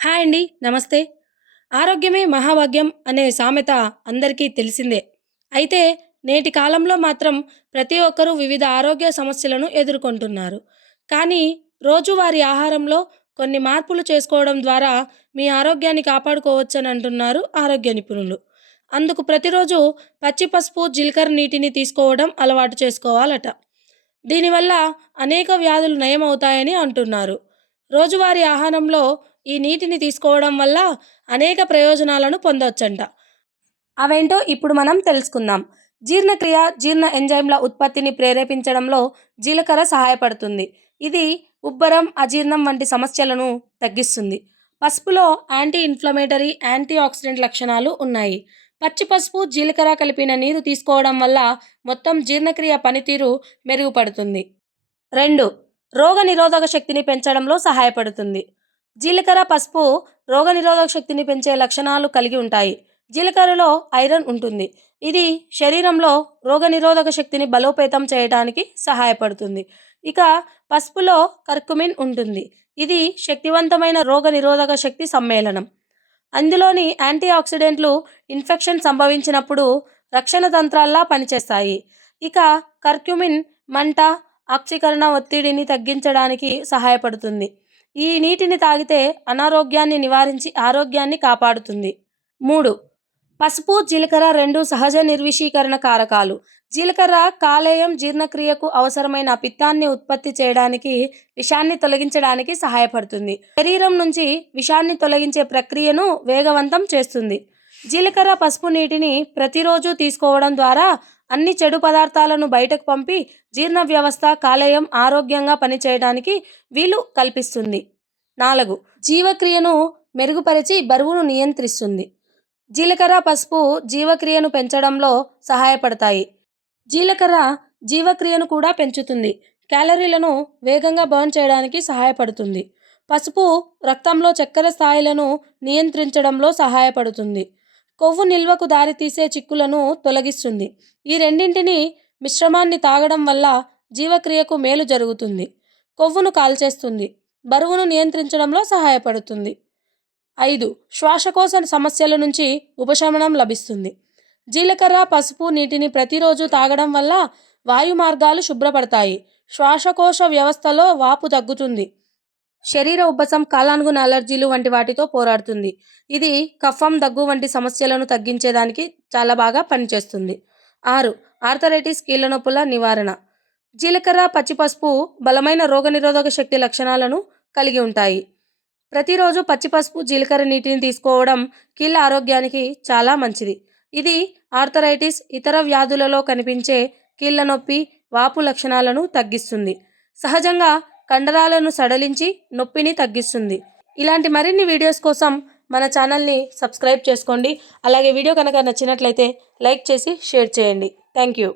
Hi అండి. నమస్తే. ఆరోగ్యమే మహాభాగ్యం అనే సామెత అందరికీ తెలిసిందే. అయితే నేటి కాలంలో మాత్రం ప్రతి ఒక్కరూ వివిధ ఆరోగ్య సమస్యలను ఎదుర్కొంటున్నారు. కానీ రోజువారీ ఆహారంలో కొన్ని మార్పులు చేసుకోవడం ద్వారా మీ ఆరోగ్యాన్ని కాపాడుకోవచ్చని అంటున్నారు ఆరోగ్య నిపుణులు. అందుకు ప్రతిరోజు పచ్చి పసుపు, జీలకర్ర నీటిని తీసుకోవడం అలవాటు చేసుకోవాలట. దీనివల్ల అనేక వ్యాధులు నయమవుతాయని అంటున్నారు. రోజువారీ ఆహారంలో ఈ నీటిని తీసుకోవడం వల్ల అనేక ప్రయోజనాలను పొందొచ్చంట. అవేంటో ఇప్పుడు మనం తెలుసుకుందాం. జీర్ణక్రియ, జీర్ణ ఎంజైమ్ల ఉత్పత్తిని ప్రేరేపించడంలో జీలకర్ర సహాయపడుతుంది. ఇది ఉబ్బరం, అజీర్ణం వంటి సమస్యలను తగ్గిస్తుంది. పసుపులో యాంటీ ఇన్‌ఫ్లమేటరీ, యాంటీ ఆక్సిడెంట్ లక్షణాలు ఉన్నాయి. పచ్చి పసుపు, జీలకర్ర కలిపిన నీరు తీసుకోవడం వల్ల మొత్తం జీర్ణక్రియ పనితీరు మెరుగుపడుతుంది. 2. రోగనిరోధక శక్తిని పెంచడంలో సహాయపడుతుంది. జీలకర్ర, పసుపు రోగనిరోధక శక్తిని పెంచే లక్షణాలు కలిగి ఉంటాయి. జీలకర్రలో ఐరన్ ఉంటుంది. ఇది శరీరంలో రోగనిరోధక శక్తిని బలోపేతం చేయడానికి సహాయపడుతుంది. ఇక పసుపులో కర్కుమిన్ ఉంటుంది. ఇది శక్తివంతమైన రోగనిరోధక శక్తి సమ్మేళనం. అందులోని యాంటీ ఆక్సిడెంట్లు ఇన్ఫెక్షన్ సంభవించినప్పుడు రక్షణ తంత్రాల్లా పనిచేస్తాయి. ఇక కర్క్యుమిన్ మంట, ఆక్సీకరణ ఒత్తిడిని తగ్గించడానికి సహాయపడుతుంది. ఈ నీటిని తాగితే అనారోగ్యాన్ని నివారించి ఆరోగ్యాన్ని కాపాడుతుంది. 3. పసుపు, జీలకర్ర రెండు సహజ నిర్విషీకరణ కారకాలు. జీలకర్ర కాలేయం జీర్ణక్రియకు అవసరమైన పిత్తాన్ని ఉత్పత్తి చేయడానికి, విషాన్ని తొలగించడానికి సహాయపడుతుంది. శరీరం నుంచి విషాన్ని తొలగించే ప్రక్రియను వేగవంతం చేస్తుంది. జీలకర్ర, పసుపు నీటిని ప్రతిరోజు తీసుకోవడం ద్వారా అన్ని చెడు పదార్థాలను బయటకు పంపి జీర్ణ వ్యవస్థ, కాలేయం ఆరోగ్యంగా పనిచేయడానికి వీలు కల్పిస్తుంది. 4. జీవక్రియను మెరుగుపరిచి బరువును నియంత్రిస్తుంది. జీలకర్ర, పసుపు జీవక్రియను పెంచడంలో సహాయపడతాయి. జీలకర్ర జీవక్రియను కూడా పెంచుతుంది. క్యాలరీలను వేగంగా బర్న్ చేయడానికి సహాయపడుతుంది. పసుపు రక్తంలో చక్కెర స్థాయిలను నియంత్రించడంలో సహాయపడుతుంది. కొవ్వు నిల్వకు దారితీసే చిక్కులను తొలగిస్తుంది. ఈ రెండింటిని మిశ్రమాన్ని తాగడం వల్ల జీవక్రియకు మేలు జరుగుతుంది. కొవ్వును కాల్చేస్తుంది. బరువును నియంత్రించడంలో సహాయపడుతుంది. 5. శ్వాసకోశ సమస్యల నుంచి ఉపశమనం లభిస్తుంది. జీలకర్ర, పసుపు నీటిని ప్రతిరోజు తాగడం వల్ల వాయు మార్గాలు శుభ్రపడతాయి. శ్వాసకోశ వ్యవస్థలో వాపు తగ్గుతుంది. శరీర ఉబ్బసం, కాలానుగుణ అలర్జీలు వంటి వాటితో పోరాడుతుంది. ఇది కఫం, దగ్గు వంటి సమస్యలను తగ్గించేదానికి చాలా బాగా పనిచేస్తుంది. 6. ఆర్థరైటిస్, కీళ్ళ నొప్పుల నివారణ. జీలకర్ర, పచ్చి పసుపు బలమైన రోగనిరోధక శక్తి లక్షణాలను కలిగి ఉంటాయి. ప్రతిరోజు పచ్చి పసుపు, జీలకర్ర నీటిని తీసుకోవడం కీళ్ళ ఆరోగ్యానికి చాలా మంచిది. ఇది ఆర్థరైటిస్, ఇతర వ్యాధులలో కనిపించే కీళ్ళ నొప్పి, వాపు లక్షణాలను తగ్గిస్తుంది. సహజంగా కండరాలను సడలించి నొప్పిని తగ్గిస్తుంది. ఇలాంటి మరిన్ని వీడియోస్ కోసం మన ఛానల్ని సబ్స్క్రైబ్ చేసుకోండి. అలాగే వీడియో కనుక నచ్చినట్లయితే లైక్ చేసి షేర్ చేయండి. Thank you.